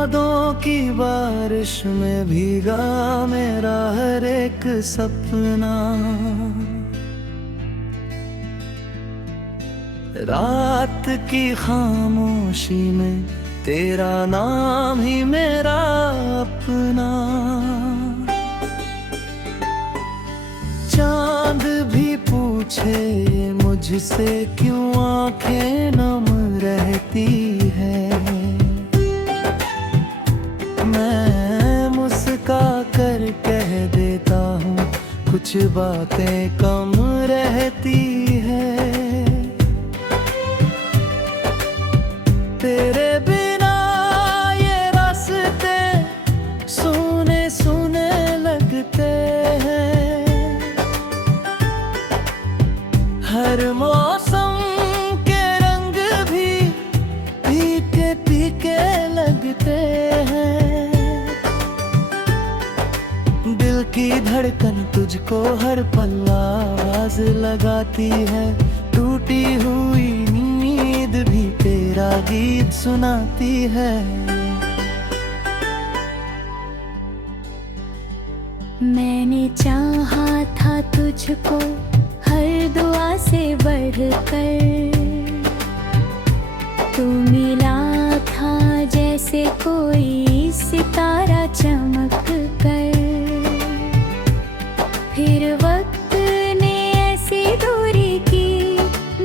यादों की बारिश में भीगा मेरा हर एक सपना। रात की खामोशी में तेरा नाम ही मेरा अपना। चांद भी पूछे मुझसे क्यों आंखें नम रहती है, मैं मुस्का कर कह देता हूँ कुछ बातें कम रहती है। तेरे बिना ये रास्ते सुने सुने लगते हैं। हर मौसम के रंग भी फीके फीके लगते हैं। दिल की धड़कन तुझको हर पल आवाज लगाती है। टूटी हुई नींद भी तेरा गीत सुनाती है। मैंने चाहा था तुझको हर दुआ से बढ़कर, तू मिला था जैसे कोई सितारा चमक कर। फिर वक्त ने ऐसी दूरी की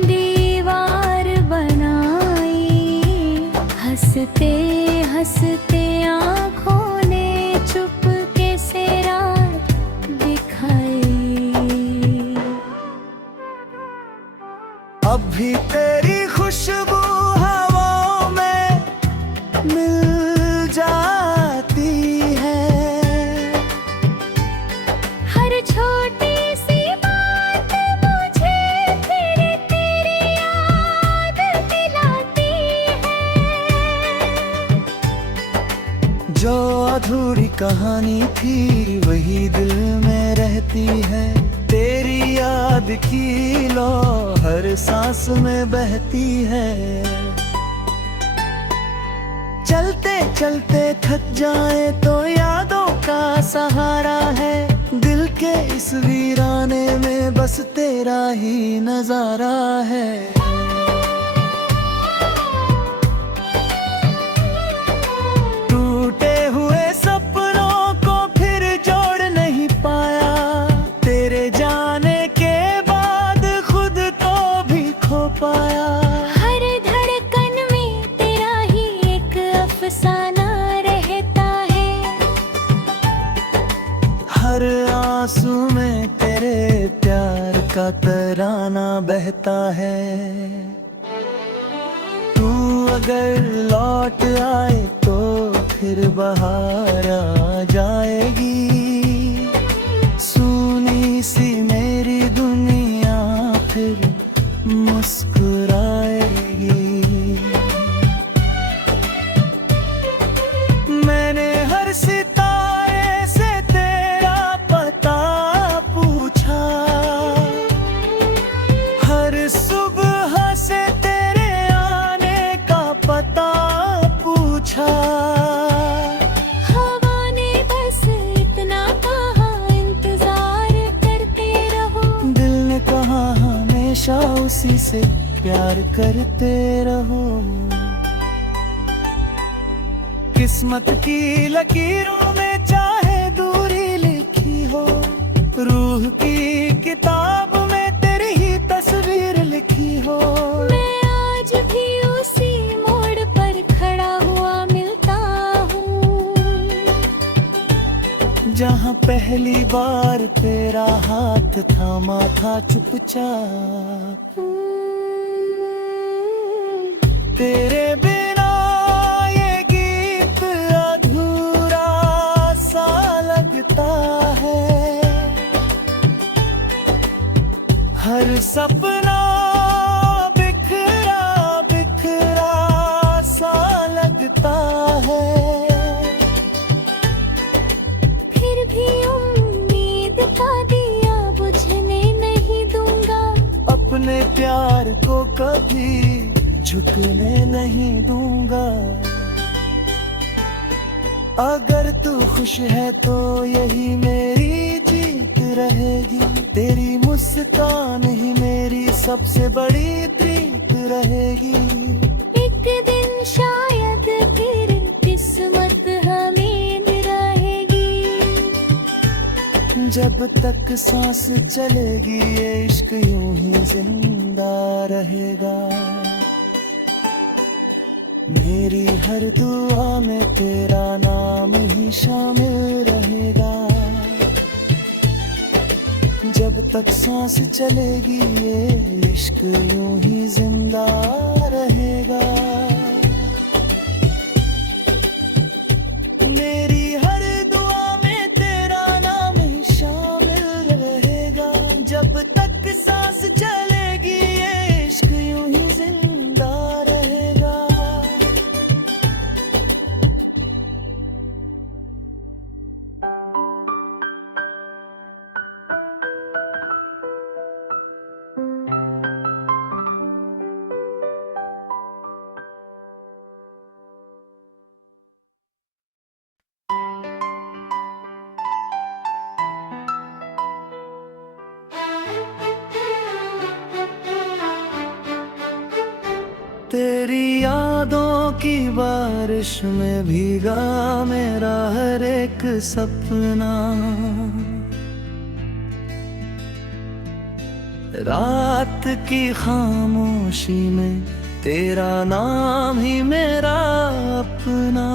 दीवार बनाई। हंसते हंसते आँखों ने चुपके से रात दिखाई। अब भी तेरी खुशबू हवाओं में मिल जाती है। हर छोटी सी बात मुझे फिर तेरी याद दिलाती है। जो अधूरी कहानी थी वही दिल में रहती है। तेरी याद की लो हर सांस में बहती है। चलते चलते थक जाए तो यादों का सहारा है। दिल के इस वीराने में बस तेरा ही नजारा है। टूटे हुए सपनों को फिर जोड़ नहीं पाया। तेरे जाने के बाद खुद को भी खो पाया। हर धड़कन में तेरा ही एक अफसाना रहता है। हर आंसू में तेरे प्यार का तराना बहता है। तू अगर लौट आए तो फिर बाहर आ जाएगी। सूनी सी मेरी दुनिया फिर मुस्कुराएगी। मैंने हर सितारे से तेरा पता पूछा। हर सुबह से तेरे आने का पता पूछा। हवा ने बस इतना कहा इंतजार करते रहो। दिल ने कहा हमेशा उसी से प्यार करते रहो। किस्मत की लकीरों में चाहे दूरी लिखी हो। रूह की किताब में तेरी ही तस्वीर लिखी हो। मैं आज भी उसी मोड़ पर खड़ा हुआ मिलता हूँ, जहाँ पहली बार तेरा हाथ थामा था चुपचाप। तेरे बिना ये गीत अधूरा सा लगता है। हर सपना बिखरा बिखरा सा लगता है। फिर भी उम्मीद का दिया बुझने नहीं दूंगा। अपने प्यार को कभी झुकने नहीं दूंगा। अगर तू खुश है तो यही मेरी जीत रहेगी, तेरी मुस्कान ही मेरी सबसे बड़ी प्रीत रहेगी। एक दिन शायद फिर किस्मत हमें रहेगी, जब तक सांस चलेगी ये इश्क यूं ही जिंदा रहेगा। मेरी हर दुआ में तेरा नाम ही शामिल रहेगा, जब तक सांस चलेगी ये इश्क यूं ही जिंदा रहेगा। मेरी हर दुआ में तेरा नाम ही शामिल रहेगा, जब तक सांस चलेगी ये इश्क यूं ही जिंदा रहेगा। तेरी यादों की बारिश में भीगा मेरा हर एक सपना, रात की खामोशी में तेरा नाम ही मेरा अपना।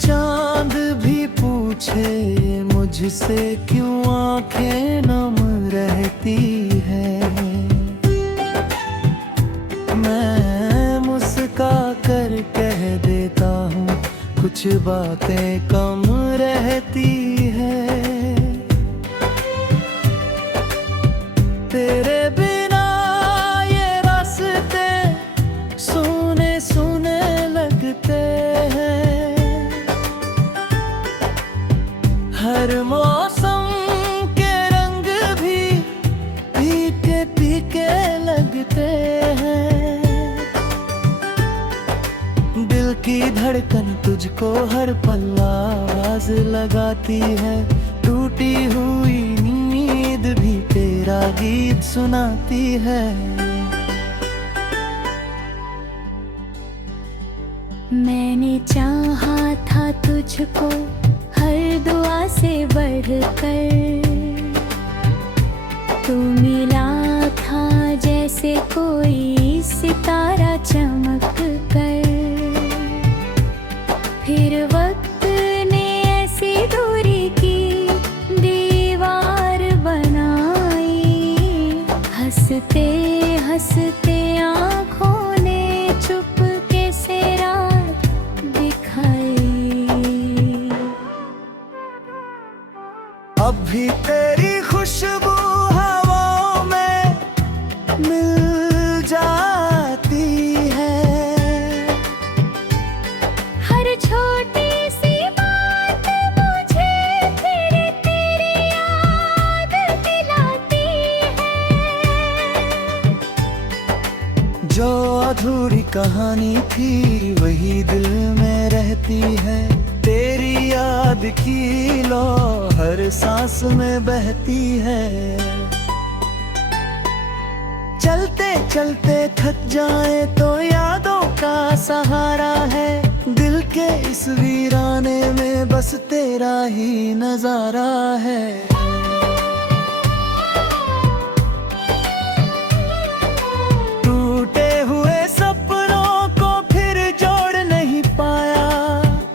चांद भी पूछे मुझसे क्यों आंखें नम रहती है, मैं मुस्का कर कह देता हूँ कुछ बातें कम रहती है। तेरे बिना ये रास्ते सुने सुने लगते हैं, हर मौसम के रंग भी फीके फीके लगते हैं। दिल की धड़कन तुझको हर पल आवाज लगाती है, टूटी हुई नींद भी तेरा गीत सुनाती है। मैंने चाहा था तुझको हर दुआ से बढ़कर, तू मिला था जैसे कोई सितारा चमक कर। फिर वक्त ने ऐसी दूरी की दीवार बनाई, हंसते हंसते आँखों ने चुपके से रात दिखाई। अब भी तेरी खुशबू हवाओं में मिल जाती है, हर छोटी सी बात मुझे फिर तेरी याद दिलाती है। जो अधूरी कहानी थी वही दिल में रहती है, तेरी याद की लो हर सांस में बहती है। चलते चलते थक जाए तो यादों का सहारा है, दिल के इस वीराने में बस तेरा ही नजारा है। टूटे हुए सपनों को फिर जोड़ नहीं पाया,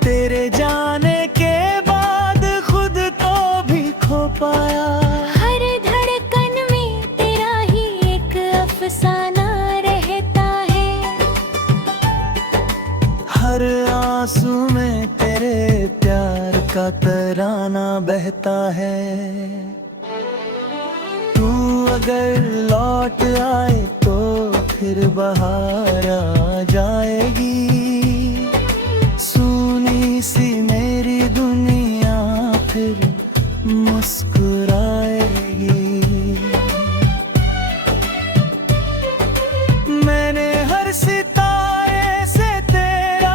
तेरे जाने के बाद खुद को भी खो पाया। हर धड़कन में तेरा ही एक अफसाना रहता है, हर आंसू में तेरे प्यार का तराना बहता है। तू अगर लौट आए तो फिर बहार आ जाएगी, सूनी सी मेरी दुनिया फिर मुस्कुराएगी। मैंने हर सितारे से तेरा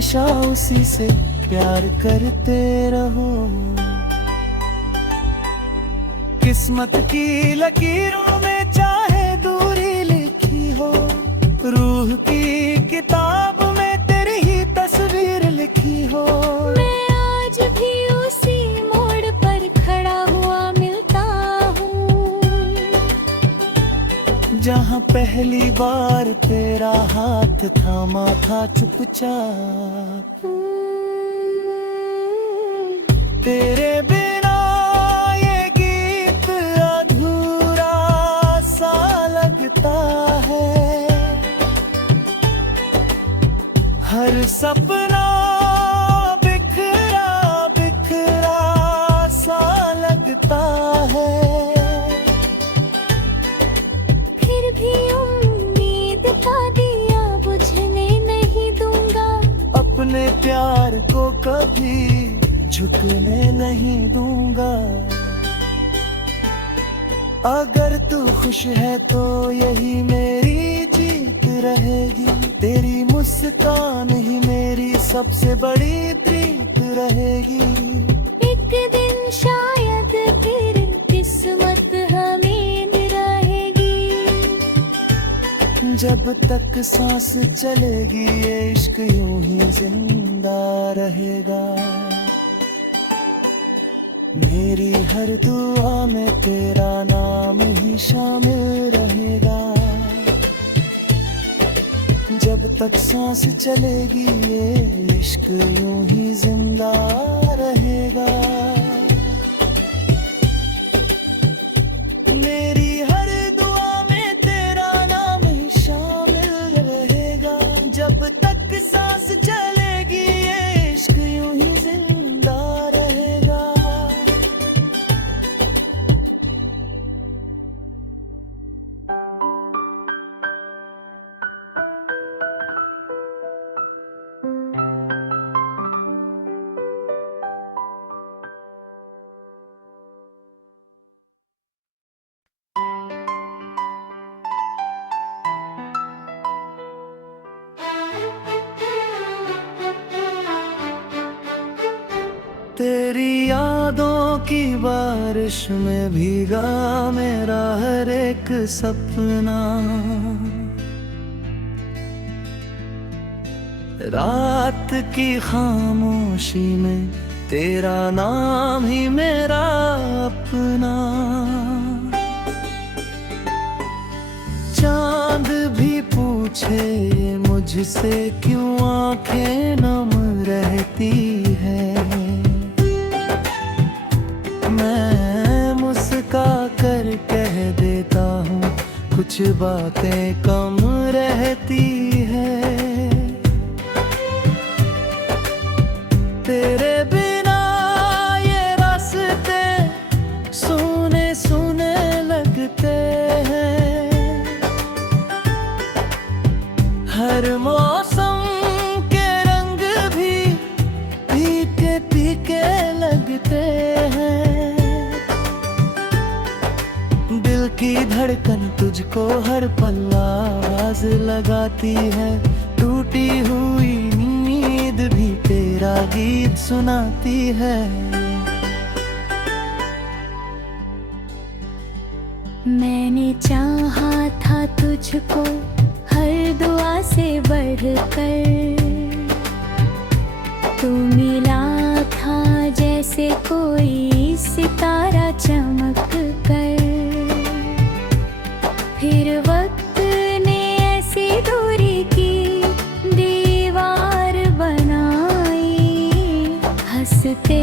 हमेशा उसी से प्यार करते रहो। किस्मत की लकीरों में चाहे दूरी लिखी हो, रूह की किताब में तेरी ही तस्वीर लिखी हो। मैं आज भी उसी मोड़ पर खड़ा हुआ मिलता हूँ, जहाँ पहली बार तेरा हाथ थामा था चुपचाप। तेरे बिना ये गीत अधूरा सा लगता है, हर सपना बिखरा बिखरा सा लगता है। फिर भी उम्मीद का दिया बुझने नहीं दूंगा, अपने प्यार को कभी झुकने नहीं दूंगा। अगर तू खुश है तो यही मेरी जीत रहेगी, तेरी मुस्कान ही मेरी सबसे बड़ी प्रीत रहेगी। एक दिन शायद फिर किस्मत हमें रहेगी, जब तक सांस चलेगी ये इश्क यूं ही जिंदा रहेगा। मेरी हर दुआ में तेरा नाम ही शामिल रहेगा, जब तक सांस चलेगी ये इश्क यूं ही जिंदा रहेगा। मेरी हर दुआ में तेरा नाम ही शामिल रहेगा, जब तक सांस चलेगी ये इश्क यूं ही जिंदा रहेगा। तेरी यादों की बारिश में भीगा मेरा हर एक सपना, रात की खामोशी में तेरा नाम ही मेरा अपना। चांद भी पूछे मुझसे क्यों आंखें नम रहती है, मैं मुस्का कर कह देता हूँ कुछ बातें कम रहती है। तेरे बिना ये रास्ते सुने सुने लगते हैं, हर मौसम के रंग भी फीके फीके लगते हैं। दिल की धड़कन तुझको हर पल आवाज लगाती है, टूटी हुई नींद भी तेरा गीत सुनाती है। मैंने चाहा था तुझको हर दुआ से बढ़कर, तू मिला था जैसे कोई सितारा चमक कर। फिर वक्त ने ऐसी दूरी की दीवार बनाई, हंसते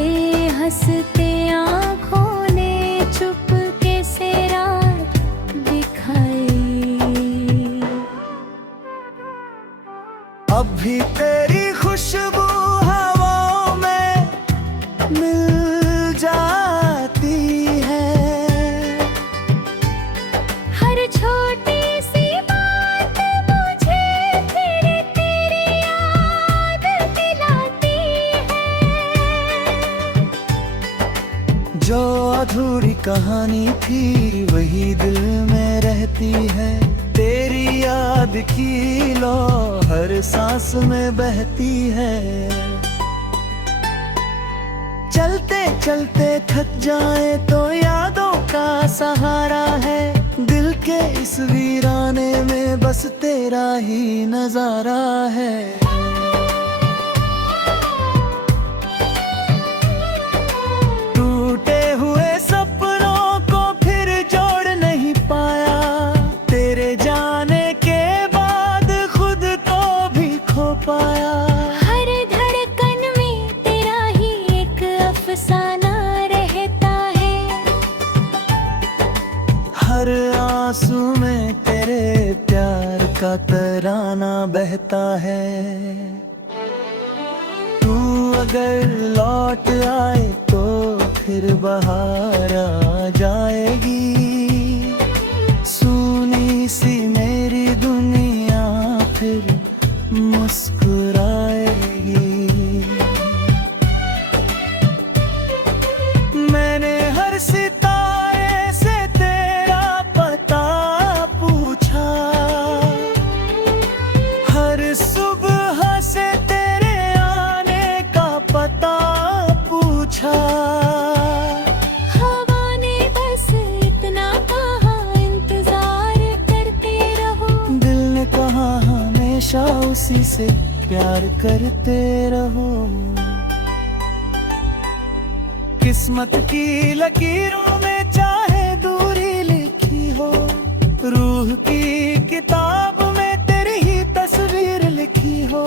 हंसते आँखों ने चुपके से रात दिखाई। अब भी तेरी खुशबू हवाओं में मिल जाती है, हर छोटी सी बात मुझे फिर तेरी याद दिलाती है। जो अधूरी कहानी थी वही दिल में रहती है, तेरी याद की लो हर सांस में बहती है। चलते चलते थक जाए तो यादों का सहारा है। दिल के इस वीराने में बस तेरा ही नजारा है। टूटे हुए सपनों को फिर जोड़ नहीं पाया, तेरे जाने के बाद खुद को भी खो पाया। हर धड़कन में तेरा ही एक अफसाना रहता है। हर आंसू में तेरे प्यार का तराना बहता है। तू अगर लौट आए तो फिर बहार आ जाएगी। सुनी सी मेरी दुनिया फिर मुस्कुराएगी। मैंने हर सितारे से तेरा पता पूछा, हर सुबह से तेरे आने का पता पूछा। हवा ने बस इतना कहा इंतजार करते रहो। दिल ने कहा हमेशा उसी से प्यार करते रहो। किस्मत की लकीरों में चाहे दूरी लिखी हो, रूह की किताब में तेरी ही तस्वीर लिखी हो।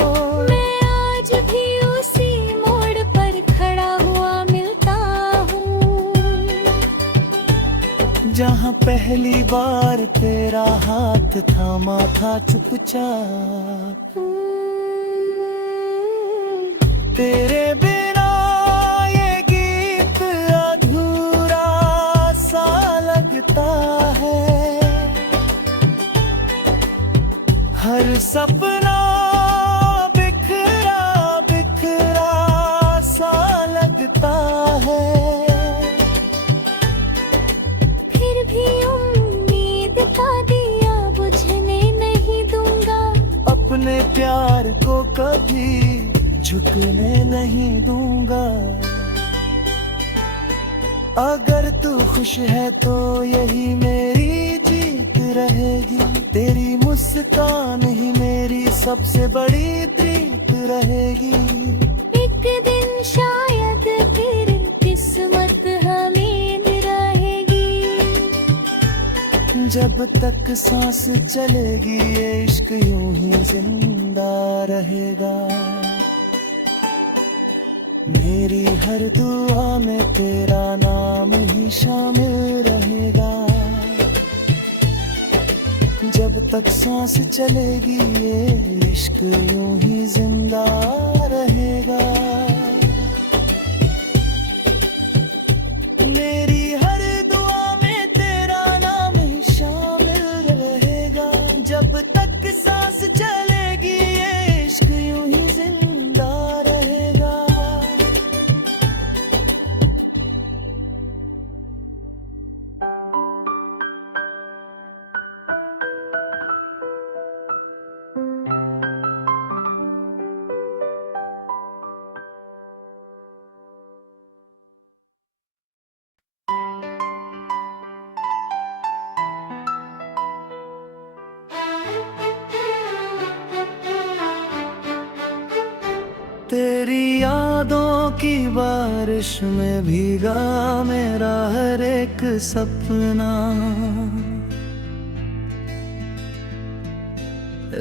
मैं आज भी उसी मोड़ पर खड़ा हुआ मिलता हूँ, जहाँ पहली बार तेरा हाथ थामा था चुपचाप। तेरे बिना ये गीत अधूरा सा लगता है। हर सपना बिखरा बिखरा सा लगता है। फिर भी उम्मीद का दिया बुझने नहीं दूंगा। अपने प्यार को कभी झुकने नहीं दूंगा। अगर तू खुश है तो यही मेरी जीत रहेगी। तेरी मुस्कान ही मेरी सबसे बड़ी जीत रहेगी। एक दिन शायद फिर किस्मत हमें रहेगी। जब तक सांस चलेगी ये इश्क यूं ही जिंदा रहेगा। मेरी हर दुआ में तेरा नाम ही शामिल रहेगा। जब तक सांस चलेगी ये इश्क यूं ही जिंदा रहेगा। मेरी हर दुआ में तेरा नाम ही शामिल रहेगा। जब तक सांस चलेगी ये इश्क यूं ही जिंदा रहेगा। तेरी यादों की बारिश में भीगा मेरा हर एक सपना।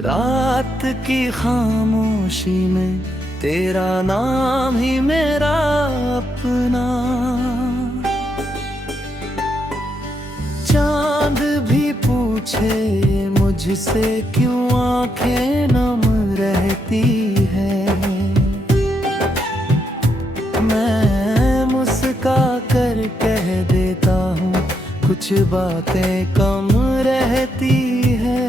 रात की खामोशी में तेरा नाम ही मेरा अपना। चांद भी पूछे मुझसे क्यों आंखें नम रहती है। मैं मुस्का कर कह देता हूँ कुछ बातें कम रहती है।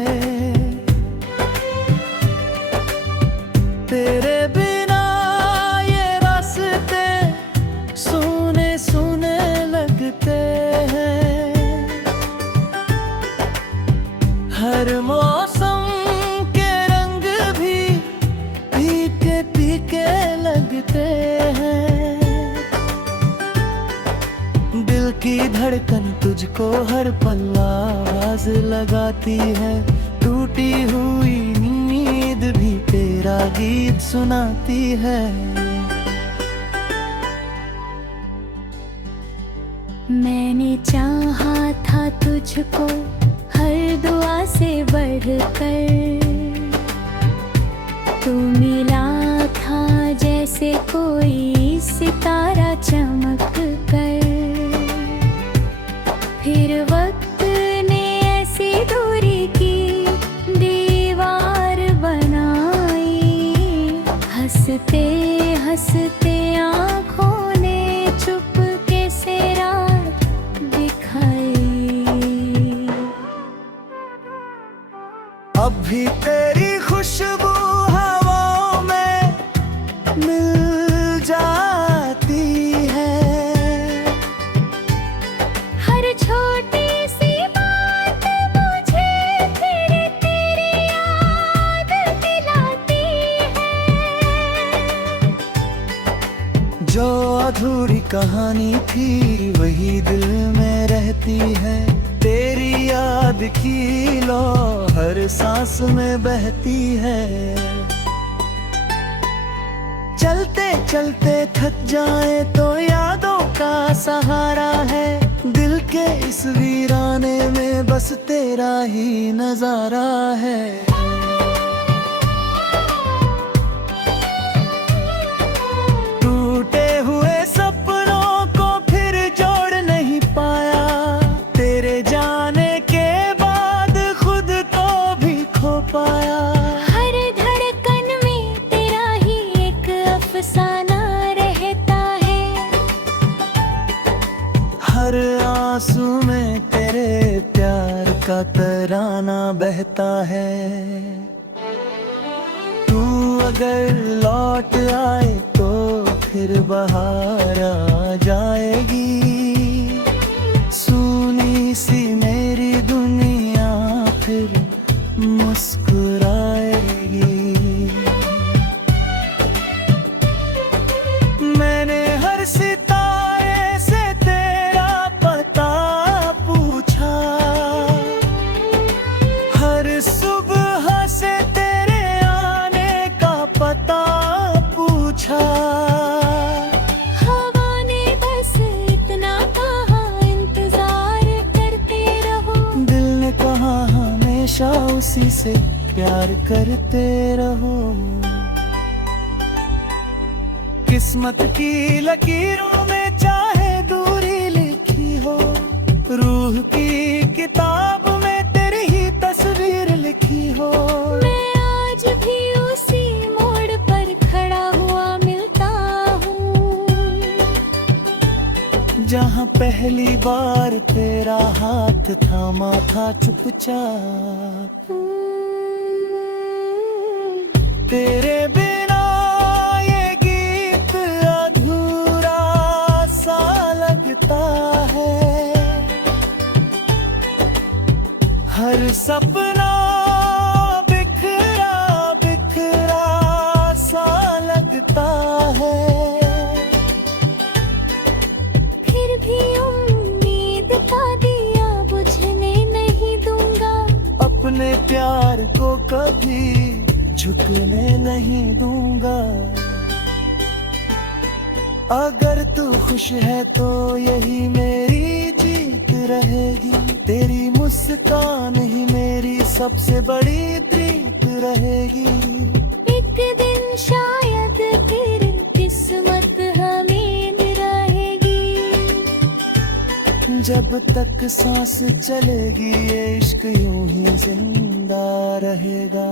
तेरे बिना ये रास्ते सुने सुने लगते हैं। हर धड़कन तुझको हर पल आवाज लगाती है, टूटी हुई नींद भी तेरा गीत सुनाती है। मैंने चाहा था तुझको हर दुआ से बढ़कर, तू मिला था जैसे कोई सितारा चमक कर। फिर वक्त ने ऐसी दूरी की दीवार बनाई, हंसते हंसते आँखों ने चुपके से रात दिखाई। अब भी तेरी खुशबू हवाओं में मिल जाती है, हर छोटी सी बात मुझे फिर तेरी याद दिलाती है। जो अधूरी कहानी थी वही दिल में रहती है, तेरी याद की लो हर सांस में बहती है। चलते चलते थक जाए तो यादों का सहारा है, दिल के इस वीराने में बस तेरा ही नजारा है। टूटे हुए सपनों को फिर जोड़ नहीं पाया, तेरे जाने के बाद खुद को भी खो पाया। हर धड़कन में तेरा ही एक अफसाना रहता है, हर आंसू में तेरे प्यार का तराना बहता है। तू अगर लौट आए तो फिर बाहर आ जाएगी, सूनी सी मेरी दुनिया फिर मुस्कुराएगी। मैंने हर सितारे से तेरा पता पूछा, हर सुबह से तेरे आने का पता पूछा। हवा ने बस इतना कहा इंतजार करते रहो, दिल ने कहा हमेशा उसी से प्यार करते रहो। किस्मत की लकीरों में चाहे दूरी लिखी हो, रूह की किताब में तेरी ही तस्वीर लिखी हो। मैं आज भी उसी मोड़ पर खड़ा हुआ मिलता हूँ, जहाँ पहली बार तेरा हाथ थामा था चुपचाप। तेरे बिना ये गीत अधूरा सा लगता है, हर सपना बिखरा बिखरा सा लगता है। फिर भी उम्मीद का दिया बुझने नहीं दूंगा, अपने प्यार को कभी झुकने नहीं दूंगा। अगर तू खुश है तो यही मेरी जीत रहेगी, तेरी मुस्कान ही मेरी सबसे बड़ी जीत रहेगी। एक दिन शायद फिर किस्मत हमें रहेगी, जब तक सांस चलेगी ये इश्क यूं ही जिंदा रहेगा।